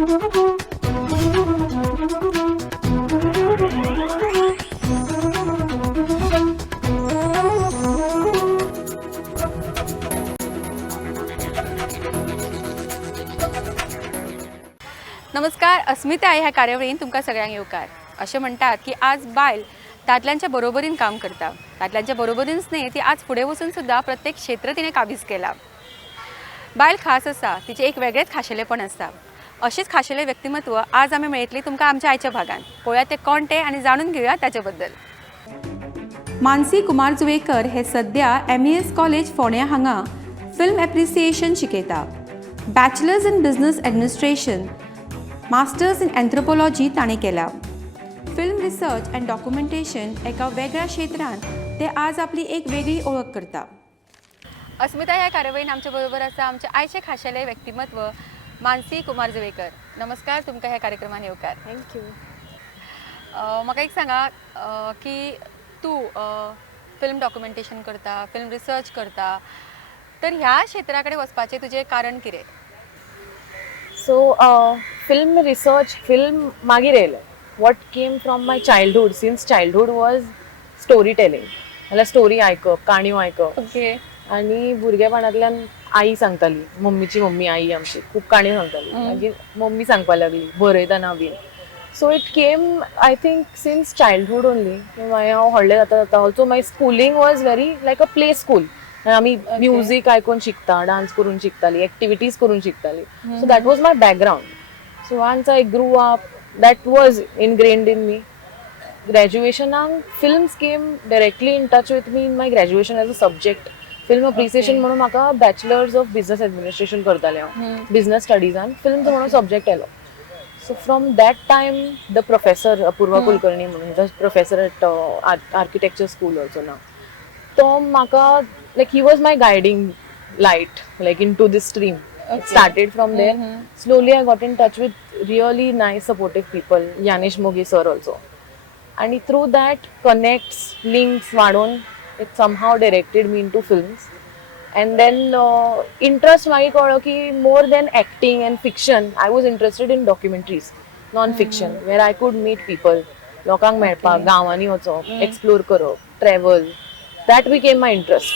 नमस्कार, अस्मिता आहे ह्या कार्यावळीन तुमकां सगळ्यांक येवकार. अशें म्हणटात की आज बायल दादल्यांच्या बरोबरीन काम करता. दादल्यांच्या बरोबरीनच न्ही, ती आज फुडें वचून सुद्दां प्रत्येक क्षेत्र तिणें काबीज केला. बायल खास आसा, तिचें एक वेगळेंच खाशेलेपण आसा. अशीच खाशेले व्यक्तिमत्व आज आमी मेळयतली तुमकां आमच्या आयच्या भागान. पळोवया ते कोण ते आनी जाणून घेवया ताचे बद्दल. मानसी कुमार जुवेकर हे सध्या MES कॉलेज फोंड्या हांगा फिल्म एप्रिसिएशन शिकयता. Bachelors in business administration, masters in anthropology ताणें केला. फिल्म रिसर्च अँड डॉक्युमेंटेशन एका वेगळ्या क्षेत्रांत ते आज आपली एक वेगळी ओळख करता. अस्मिता ह्या कार्यावळीन आमच्या बरोबर आसा आमचे आयचे खाशेले व्यक्तिमत्व मानसी कुमार जुवेकर. नमस्कार, तुमकां ह्या कार्यक्रमान येवकार. थँक्यू. म्हाका एक सांगा की तूं फिल्म डॉक्युमेंटेशन करता, फिल्म रिसर्च करता, तर ह्या क्षेत्रा कडेन वचपाचें तुजें कारण कितें? सो फिल्म रिसर्च, फिल्म मागीर येयलें. What came from my childhood. Since childhood was story telling, नाल्यार स्टोरी आयकप, काणयो आयकप. ओके. आनी भुरगेपणांतल्यान आई सांगताली, मम्मीची मम्मी आई आमची खूब काणयो सांगताली. मागीर मम्मी सांगपाक लागली बरयतना बीन. So it came I think since childhood only. हांव व्हडलें जाता जाता also my schooling was very like a play school. आमी म्युजीक आयकून शिकता, डान्स करून शिकताली, एक्टिविटीज करून शिकताली. So that was my background. So once I grew up, that was ingrained in me. ग्रॅज्युएशनाक films came directly in touch with me in my graduation as a subject. Film appreciation म्हणून म्हाका bachelors of business administration करतालें हांव. Business स्टडीजान films म्हणून subject येयलो. So from that time the professor Apurva Kulkarni म्हणून the professor at architecture school also नाव, तो म्हाका like he was my guiding light like into this stream. It started from there. Slowly I got in touch with really nice supportive people, Yanesh Mogi sir also, and through that connects, links vadon, it somehow directed me into films. And then interest magi कळ्ळो की more than acting and fiction, I was interested in documentaries, non-fiction, where I could meet people, लोकांक मेळपाक, गांवांनी वचप, explore करप, travel. That became my interest.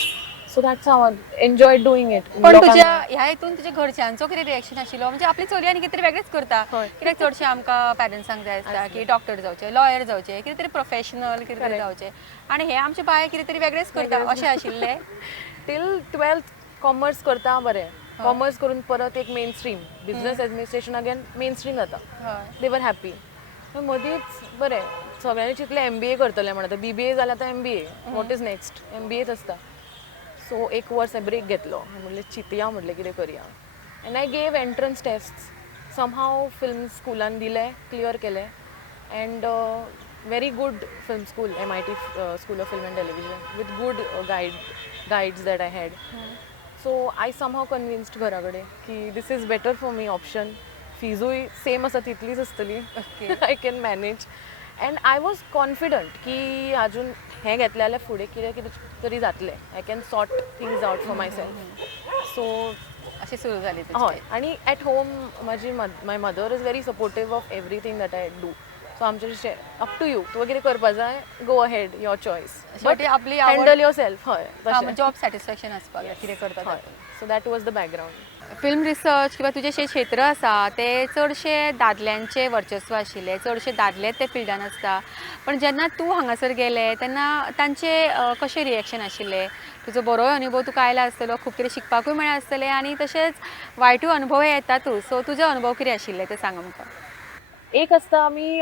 So that's how I enjoyed doing it. पण तुझ्या ह्या हितून तुझ्या घरच्यांचो कितें रिएक्शन आशिल्लो? म्हणजे आपली चली आनी कितें तरी वेगळेंच करता. कित्याक चडशें आमकां पॅरंट्सांक जाय आसता की डॉक्टर जावचें, लॉयर जावचें, कितें तरी प्रोफेशनल कितें तरी जावचें, आनी हे आमचे बाय कितें तरी वेगळेंच करता अशें आशिल्लें. टिल 12th कॉमर्स करता बरें. कॉमर्स करून परत एक main stream business administration again main stream जाता. दे वर हॅपी. मदींच बरें सगळ्यांनी चिंतलें MBA करतलें म्हणटा. BBA जाल्यार आतां MBA. What is next? MBAच आसता. सो एक वर्स ब्रेक घेतलो. म्हणलें चिंतया, म्हणलें कितें करया. And I gave entrance test. Somehow film स्कुलान दिलें, क्लियर केलें. And very good film school, MIT school of film and television, with good guides that I had. So I somehow convinced घरा कडेन की this is better for me option. फिजूय same आसा तितलीच आसतली. I can manage. And I was confident की आजून हें घेतलें जाल्यार फुडें कितें कितें तरी जातलें. I can sort things out for my self. So अशी सुरू जाली. हय. आनी at home my mother is very supportive of everything that I do. So आमचें अप टू यू, तुका कितें करपा जाय, go ahead, your choice, but आपली हँडल युअर सेल्फ. हय, जॉब सॅटिस्फॅक्शन आसपाक जाय कितें करता. So that was the background. Film research किंवा तुझे जे क्षेत्र आसा ते चडशे दादल्यांचे वर्चस्व आशिल्ले, चडशे दादले ते फिल्डान आसता. पण जेन्ना तूं हांगासर गेले तेन्ना तांचे कशें रिएक्शन आशिल्लें? तुजो बरोय अनुभव तुका आयला आसतलो, खूब कितें शिकपाकूय मेळ्ळें आसतलें, आनी तशेंच वायटूय अनुभव येतातूच. सो तुजो अनुभव कितें आशिल्ले ते सांग आमकां. एक आसता आमी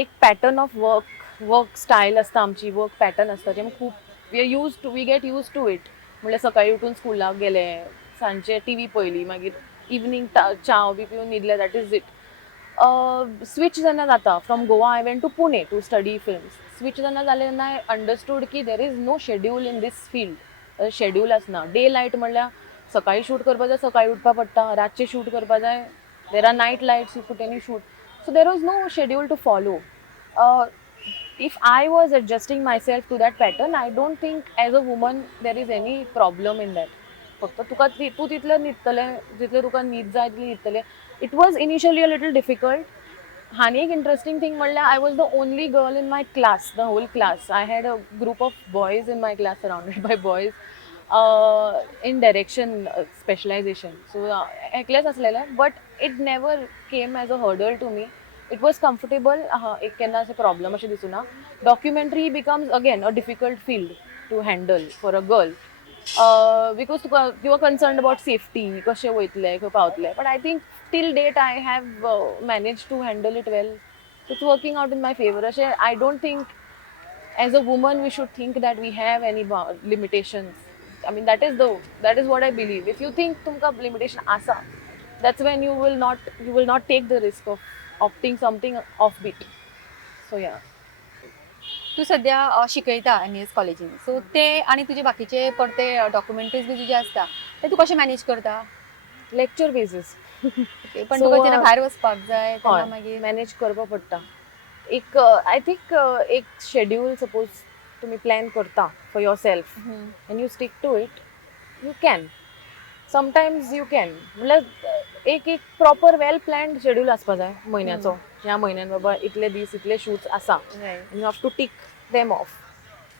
एक पॅटर्न ऑफ वर्क स्टायल आसता आमची, वर्क पॅटर्न आसता जें खूब we get used to it. म्हणल्यार सकाळीं उठून स्कुलाक गेले, सांजचे TV पळयली, मागीर इवनिंग च्या बी पिवन न्हिदले, दॅट इज इट. स्विच जेन्ना जाता from Goa I went to Pune to study films. Switch जेन्ना जालें तेन्ना आय अंडरस्टूड की there is no schedule in this field. Schedule आसना. डे लायट म्हणल्यार सकाळीं शूट करपा जाय, सकाळीं उठपा पडटा, रातचें शूट करपा जाय, there are night lights, you put any shoot. So there was no schedule to follow. If I was adjusting myself to that pattern, I don't think as a woman there is any problem in that. फक्त तूं तितलें न्हिदतलें जितलें तुका न्हीद जाय तितलें न्हिदतलें. It was initially a little difficult. आणि एक interesting thing म्हणल्यार I was the only girl in my class, the whole class. I had a group of boys in my class surrounded by boys in direction specialisation. So एकलेंच आसलेलें, but it never came as a hurdle to me. It was comfortable. एक केन्ना अशें problem अशें दिसूना. Documentary becomes again a difficult field to handle for a girl, because तुका you are concern about safety, कशें वयतले खंय पावतले. But I think till date I have managed to handle it well. It's working out in my favor. I don't think as a woman we should think that we have any limitations. I mean, that is what I believe. If you think tumka limitation asa, that's when you will not take the risk of opting something offbeat. So yeah. तू सध्या शिकयता एम.ई.एस. कॉलेजीन, so ते आणि तुझे बाकीचे परते documentaries बी तुजे आसता ते तू कशें मॅनेज करता? Lecture basis. पण So, तुका जेन्ना भायर वचपाक जाय तेन्ना हय, मागीर मॅनेज करपा पडटा. एक आय थिंक एक शेड्यूल सपोज तुम्ही प्लॅन करता for yourself and you stick to it, you can. Sometimes you can म्हणल्यार एक प्रॉपर वेल प्लॅन्ड शेड्यूल आसपा जाय म्हयन्याचो. ह्या म्हयन्यान बाबा इतले दीस इतले शूट्स आसा, you have to tick them off.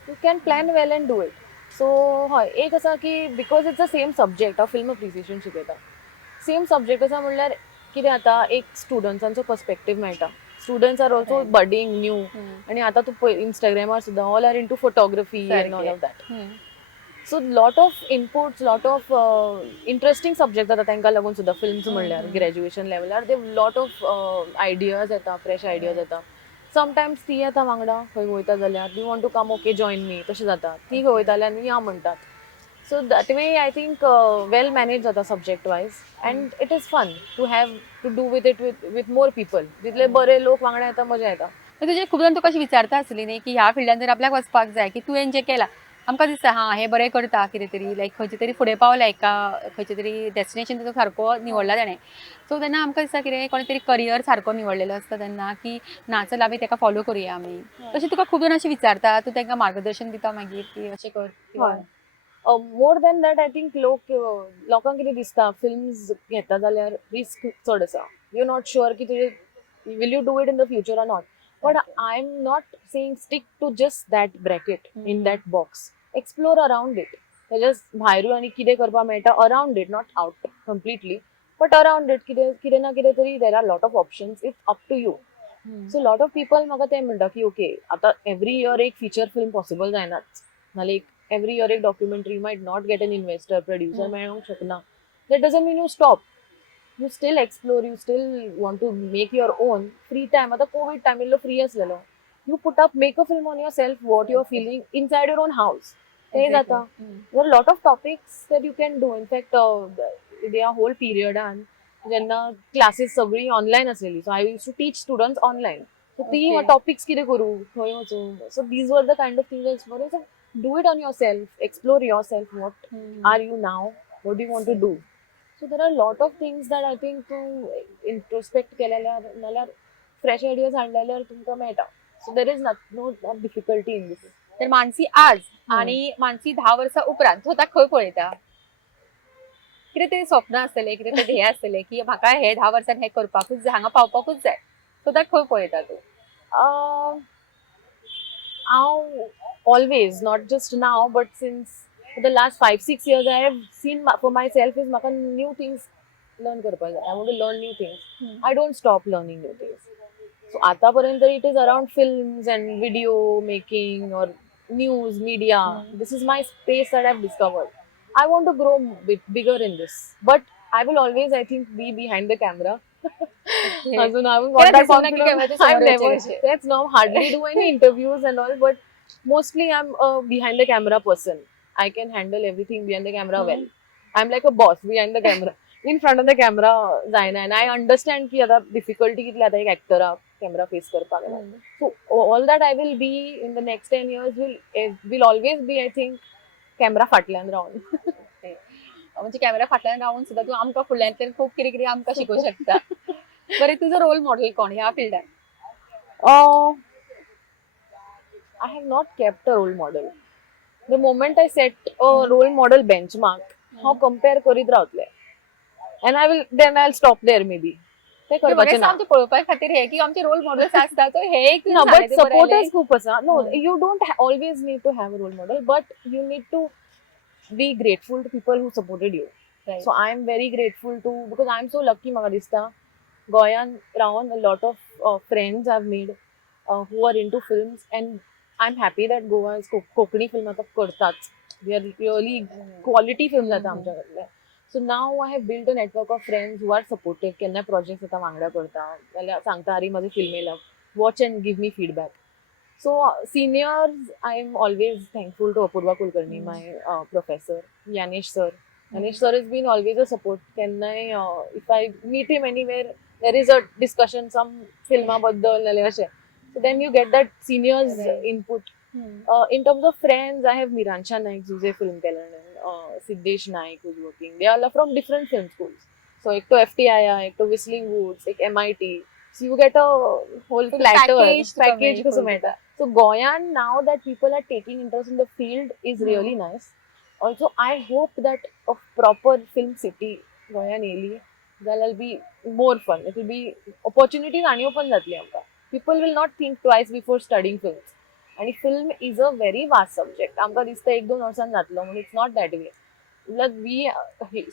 You can plan well and do it. So हय, एक आसा की because it's the same subject, हांव फिल्म अप्रिसिएशन शिकयता. सेम सब्जेक्ट आसा म्हणल्यार कितें जाता, एक स्टुडंट्सांचो पर्स्पेक्टीव मेळटा. Students are also budding new, आनी आतां तूं पळय इंस्टाग्रामार सुद्दां all are into photography and all of that. So lot of inputs, lot of interesting subject जाता तांकां लागून सुद्दां फिल्म्स म्हणल्यार ग्रॅज्युएशन लेवलार दे लॉट ऑफ आयडियाज येता, फ्रेश आयडियाज येता. समटायम्स ती येता वांगडा खंय वयता जाल्यार, you want to come, okay join me, तशें जाता. ती खंय वयता जाल्यार आमी या म्हणटात. So that way I think well managed jata subject wise, and it is fun to have to do with it with more people. जितले बरे लोक वांगडा येता मजा येता. तुझे खूब जाण तुका अशी विचारता आसली न्ही की ह्या फिल्डान जर आपल्याक वचपाक जाय की तुवें जें केलां आमकां दिसता हे बरें करता कितें तरी, लायक खंयचे तरी फुडें पावला एका खंयचे तरी डेस्टिनेशन ताचो सारको निवडला ताणें. सो तेन्ना आमकां दिसता कितें कोणे तरी करियर सारको निवडलेलो आसता तेन्ना की ना चल आमी तेका फॉलो करुया आमी. तशें तुका खूब जाण अशी विचारता, तूं तांकां मार्गदर्शन दिता मागीर की अशें कर. More than that I think लोकांक कितें दिसता, फिल्म्स घेता जाल्यार रिस्क चड आसा. यू नॉट शुअर की तुजे will you do it in the future or not. But I am not saying stick to just that bracket in that box. Explore around it. तेज्या भायरूय आनी कितें करपाक मेळटा around it, not out completely, but around it कितें ना कितें तरी there are lot of options. It's up to you. So lot of people म्हाका तें म्हणटा की ओके आतां एवरी इयर एक फीचर फिल्म पॉसिबल जायनाच, नाल्यार every year a documentary might not get an investor, producer मेळोंक शकना. That doesn't mean you stop. You still explore, you still want to make your own. Free time, आता Covid time इल्लो free आसलेलो, you put up, make a film on yourself, what you're feeling inside your own house. ते जाता. There are a lot of topics that you can do. In fact, there are whole periodan जेन्ना classes सगळी online आसलेली, so I used to teach students online. So ती topics कितें करूं, खंय वचूं. So these were the kind of things I explored. So do it on yourself, explore yourself. What are you now? What do you want to do? So there are a lot of things that I think to introspect केलेल्यार नाल्यार fresh ideas हाडलेल्यार तुमकां मेळटा. So there is no difficulty in this. तर मानसी आज आणि मानसी 10 वर्सां उपरांत तूं आतां खंय पळयता? कितें तरी स्वप्न आसतलें, कितें तरी ध्येय आसतलें की म्हाका हे 10 वर्सांनी हें करपाकूच जाय, हांगा पावपाकूच जाय. सो आतां खंय पळयता तूं? I'll always, not just now, but since the last 5-6 years, I have seen for myself is maka new things learn karpa jay. I want to learn new things. I don't stop learning new things. So ataparayant it is around films and video making or news media. This is my space that I've discovered. I want to grow bigger in this, but I will always, I think, be behind the camera. अजून I want that confidence. I've never. That's now hardly do any interviews and all, but mostly I'm a behind the camera person. I can handle everything behind the camera well. I'm like a boss behind the camera. In front of the camera जायना, and I understand की आता difficulty कितली आता एक actor camera face करपाक. So all that I will be in the next 10 years will always be, I think, camera फाटल्यान रावन. म्हणजे camera फाटल्यान रावून सुद्दां तूं आमकां फुडल्यांतल्यान खूब कितें कितें आमकां शिकोवंक शकता. बरें, तुजो रोल मॉडेल कोण ह्या फिल्डान? I have not kept a role model. The moment I set a role model benchmark, हांव compare करीत रावतलें, and I'll stop there maybe. ते करपाचें ना. आमचे पळोवपा खातीर हे की आमचे रोल मॉडेल्स आसता तो हे एक No, but supporters खूप आसा. No, you don't always need to have a role model, but you need to be grateful to people who supported you. Right. So I am very grateful to, because I am so lucky म्हाका दिसता गोंयान Ravan a lot of friends I've made who are into films, and I'm happy that Goa is Konkani film आतां करताच. We are really quality film जाता आमच्या कडले. So now I have built a network of friends who are supportive. केन्ना projects येता वांगडा करता जाल्यार सांगता अरे माझे film येयला, watch and give me feedback. So seniors, I am always thankful to Apurva Kulkarni, my professor, Yanesh sir. Yanesh sir has been always a support. If I meet him anywhere, there is a discussion, some filma baddal nalle ashe. So then you get that seniors input. In terms of friends, I have Miransha Naik, who's a film kelan, Siddesh Naik, who's working. They all are from different film schools. So ek to FTI, ek to Whistling Woods, ek MIT. So you get a whole platter, package कसं मेळटा. So Goyan, now that people are taking interest in the field, is really nice. Also, I hope that a proper film city Goyan येयली, that will be more fun. It will be opportunities आनी open जातली आमकां. People will not think twice before studying films. आणि film is a very vast subject. आमकां दिसता 1-2 वर्सान जातलो म्हणून it's not that way.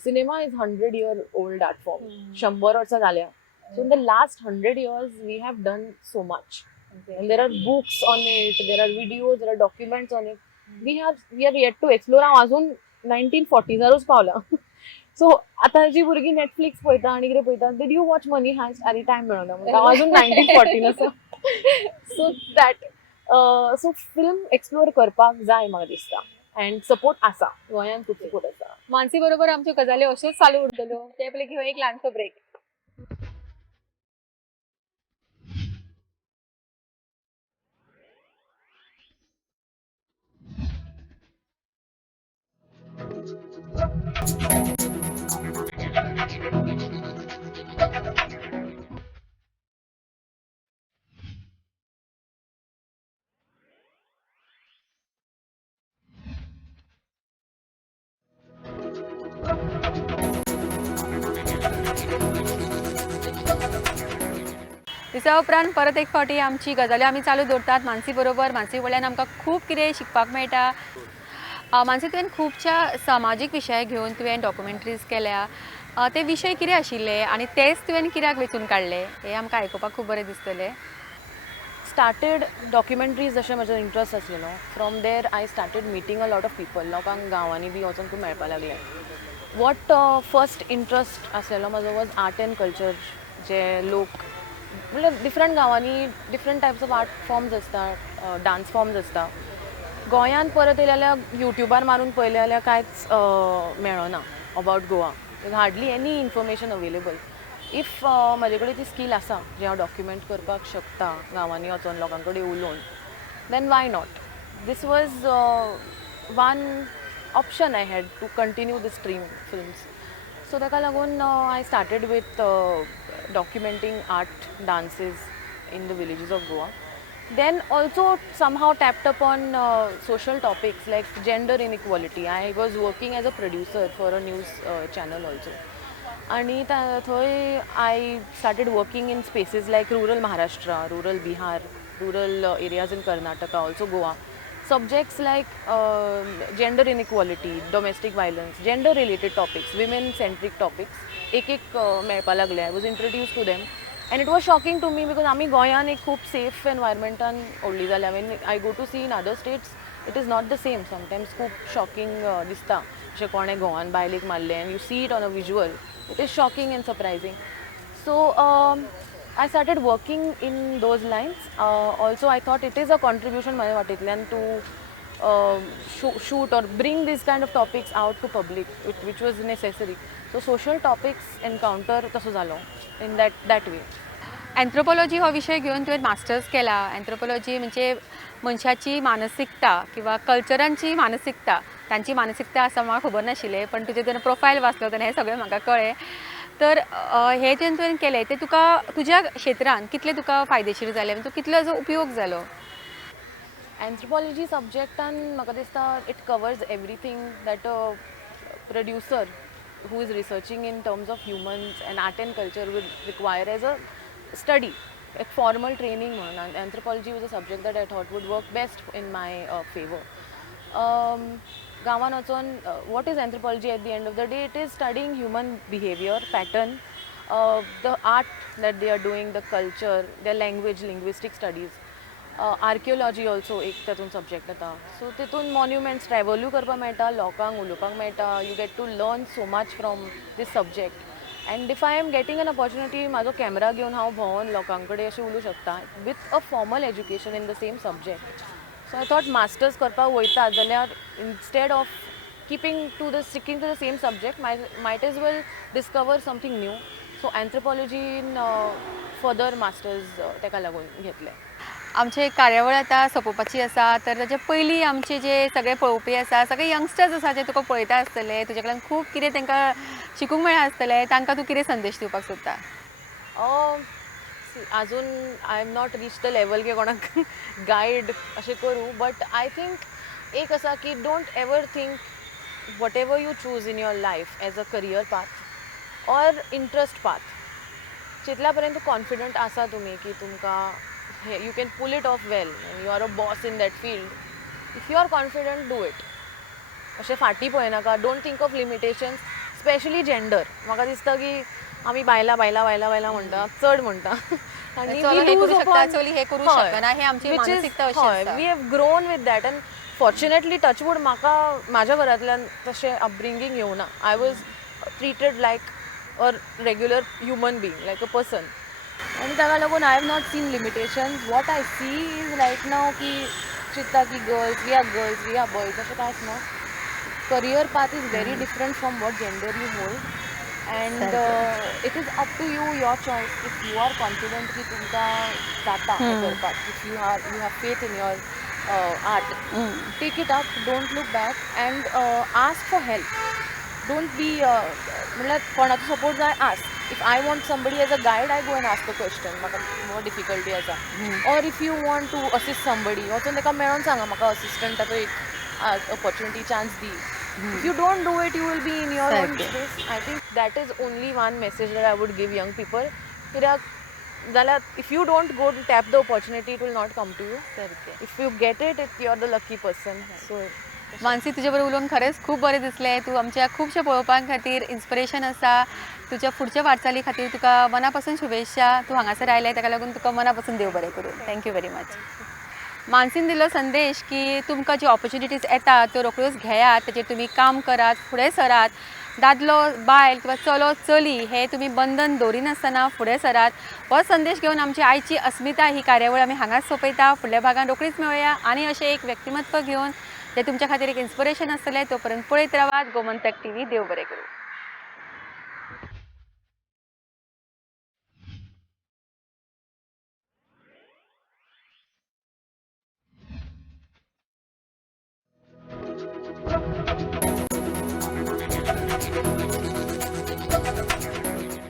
Cinema is 100-year-old art form. 100 वर्सां जाल्या. So in the last 100 years, we have done so much. And there are books on it, there are videos, there are documents on it. We have yet to explore. हांव अजून 1940s पावला. So आता जी भुरगीं Netflix पळयता आनी कितें पळयता, did you watch Money Heist? अरे टायम मेळना म्हणटा. हांव अजून 1940 आसा. So that so film explore करपाक जाय म्हाका दिसता. And support आसा. गोंयान खूब support आसा. मानसी बरोबर आमच्यो गजाली अश्योच चालू उरतल्यो. ते पयलीं घेवया एक ल्हानसो ब्रेक. दिसा उपरांत परत एक फावटी आमची गजाली आमी चालू दवरतात मानसी बरोबर. मानसी कडल्यान आमकां खूब कितें शिकपाक मेळटा. मानसी तुवें खुबशा सामाजीक विशय घेवन तुवें डॉक्युमेंटरीज केल्या. ते विशय कितें आशिल्ले आनी तेच तुवें कित्याक वेंचून काडले हें आमकां आयकुपाक खूब बरें दिसतलें. Started documentaries जशें म्हजो इंट्रस्ट आसलेलो. From there I started meeting a lot of people. लोकांक गांवांनी बी वचून खूब मेळपा लागलें. वॉट फर्स्ट इंट्रस्ट आसलेलो म्हजो वॉज आर्ट एंड कल्चर. जे लोक म्हणल्यार डिफरंट गांवांनी different types of art forms आसता, डान्स फॉर्म्स आसता. गोंयान परत येयले जाल्यार युट्यूबार मारून पळयलें जाल्यार कांयच मेळना about Goa. Hardly any information available. If म्हजे कडेन ती स्कील आसा जे हांव डॉक्युमेंट करपाक शकता गांवांनी वचोन लोकां कडेन उलोवन, then why not. This was one option I had to continue the stream films. So ताका लागून I started with documenting art dances in the villages of Goa. Then also somehow tapped upon social topics like gender inequality. I was working as a producer for a news channel also. And I started working in spaces like rural Maharashtra, rural Bihar, rural areas in Karnataka, also Goa. Subjects like gender inequality, domestic violence, gender related topics, women centric topics एक मेळपा लागले. I was introduce to them and it was shocking to me because आमी गोंयान एक खूब safe एनवायरमेंटान व्हडली जाल्या. When I go to see in other states it is not the same. Sometimes खूब शॉकिंग दिसता अशें कोणें गोवान बायलेक मारलें and you see it on a visual. It is shocking and surprising. So I started working in those lines. Also, I thought it is a contribution माझ्या वाटेंतल्यान to shoot or bring these kind of topics out to public, which was necessary. So social topics encounter तसो जालो in that way. एन्थ्रोपॉलॉजी हो विशय घेवन तुवें masters केला. एन्थ्रोपॉलॉजी म्हणजे मनशाची मानसिकता किंवा कल्चरांची मानसिकता, तांची मानसिकता आसा म्हाका खबर नाशिल्लें, पण तुजें जेन्ना प्रोफायल वाचलो तेन्ना हें सगळें म्हाका कळ्ळें. तर हे जेन्ना तुवें केलें तें तुका तुज्या क्षेत्रांत कितलें तुका फायदेशीर जालें, तूं कितलो जो उपयोग जालो? एन्थ्रोपॉलॉजी सब्जेक्टान म्हाका दिसता it covers everything that a producer who is researching in terms of humans and art and culture will require as a study, a formal training म्हणून. And anthropology was a subject that I thought would work best in my favor. गांवान वचून what is anthropology at the end of the day? It is studying human behavior, pattern, the art that they are doing, the culture, their language, linguistic studies. Archaeology also एक तातून subject येता. So तितून monuments ट्रॅवलूय करपाक मेळटा, लोकांक उलोवपाक मेळटा. You get to learn so much from this subject. And if I am getting an opportunity म्हाजो कॅमेरा घेवन हांव भोंवून लोकां कडेन अशें उलोवंक शकता with a formal education in the same subject. So I thought masters करपाक वयता जाल्यार instead of keeping to the sticking to the same subject, might as well discover something new. So anthropology in further masters तेका लागून घेतले. आमची कार्यावळ आतां सोंपोवपाची आसा, तर ताचे पयलीं आमचे जे सगळे पळोवपी आसा, सगळे यंगस्टर्स आसा जे तुका पळयता आसतले, तुजे कडल्यान खूब कितें तांकां शिकूंक मेळ्ळा आसतलें, तांकां तूं कितें संदेश दिवपाक सोदता? अजून I am not reach the level की कोणाक गायड अशें करूं, बट आय थिंक एक आसा की don't ever think whatever you choose in your life as a career path or interest path, चितल्या पर्यंत कॉन्फिडंट आसा तुमी की तुमकां you can pull it off well and you are a boss in that field. If you are confident, do it. अशें फाटीं पळयनाका. Don't think of limitations, specially gender. म्हाका दिसता की आमी बायलां बायलां बायलां बायलां म्हणटा, चड म्हणटा आनी चली हे करूं शकना, हे आमची मानसिकता अशी आसा. We have grown with that and fortunately touch wood म्हाका म्हाज्या घरांतल्यान तशें अपब्रिंगींग येवना. I was treated like a regular human being, like a person. आनी ताका लागून I have not seen limitations. What I see is right now की चिंतता की गर्ल्स, वी आर बॉयज अशें कांयच ना. Career path is very different from what gender you hold. And it is up to you, your choice. If you are confident की तुमकां जाता करपाक, if you have faith in your art, take it up, don't look back and ask for help. Don't be मतलब कोणाचो support जाय, ask. If I want somebody as a guide, I go and ask the question. म्हाका more difficulty आसा. Or if you want to assist somebody, वचून ताका मेळोन सांगा म्हाका असिस्टंटाचो एक opportunity chance the. If you don't do it, you will be in your own space. I think that is only one message that I would give young people. कित्याक जाल्यार if you don't go to tap the opportunity, it will not come to you. If you get it, you're the lucky person. So Mansi, तुजे बरोबर उलोवन खरेंच खूब बरें दिसलें. तूं आमच्या खुबशे पळोवपां खातीर इन्स्पिरेशन आसा. तुज्या फुडच्या वाटचाली खातीर तुका मना पासून शुभेच्छा. तूं हांगासर आयलें ताका लागून तुका मना पासून देव बरें करूं. Thank you very much. मानसीन दिल्लो संदेश की तुमकां जी ऑपॉर्च्युनिटीज येतात त्यो रोखड्योच घेयात, ताचेर तुमी काम करात, फुडें सरात. दादलो, बायल किंवा चलो, चली हे तुमी बंधन दवरिनासतना फुडें सरात. हो संदेश घेवन आमची आयची अस्मिता ही कार्यावळ आमी हांगाच सोंपयता. फुडल्या भागान रोखडीच मेळुया आनी अशें एक व्यक्तिमत्व घेवन जे तुमच्या खातीर एक इन्स्पिरेशन आसतलें. तोपर्यंत पळयत रावात गोमंतक टीव्ही. देव बरें करूं.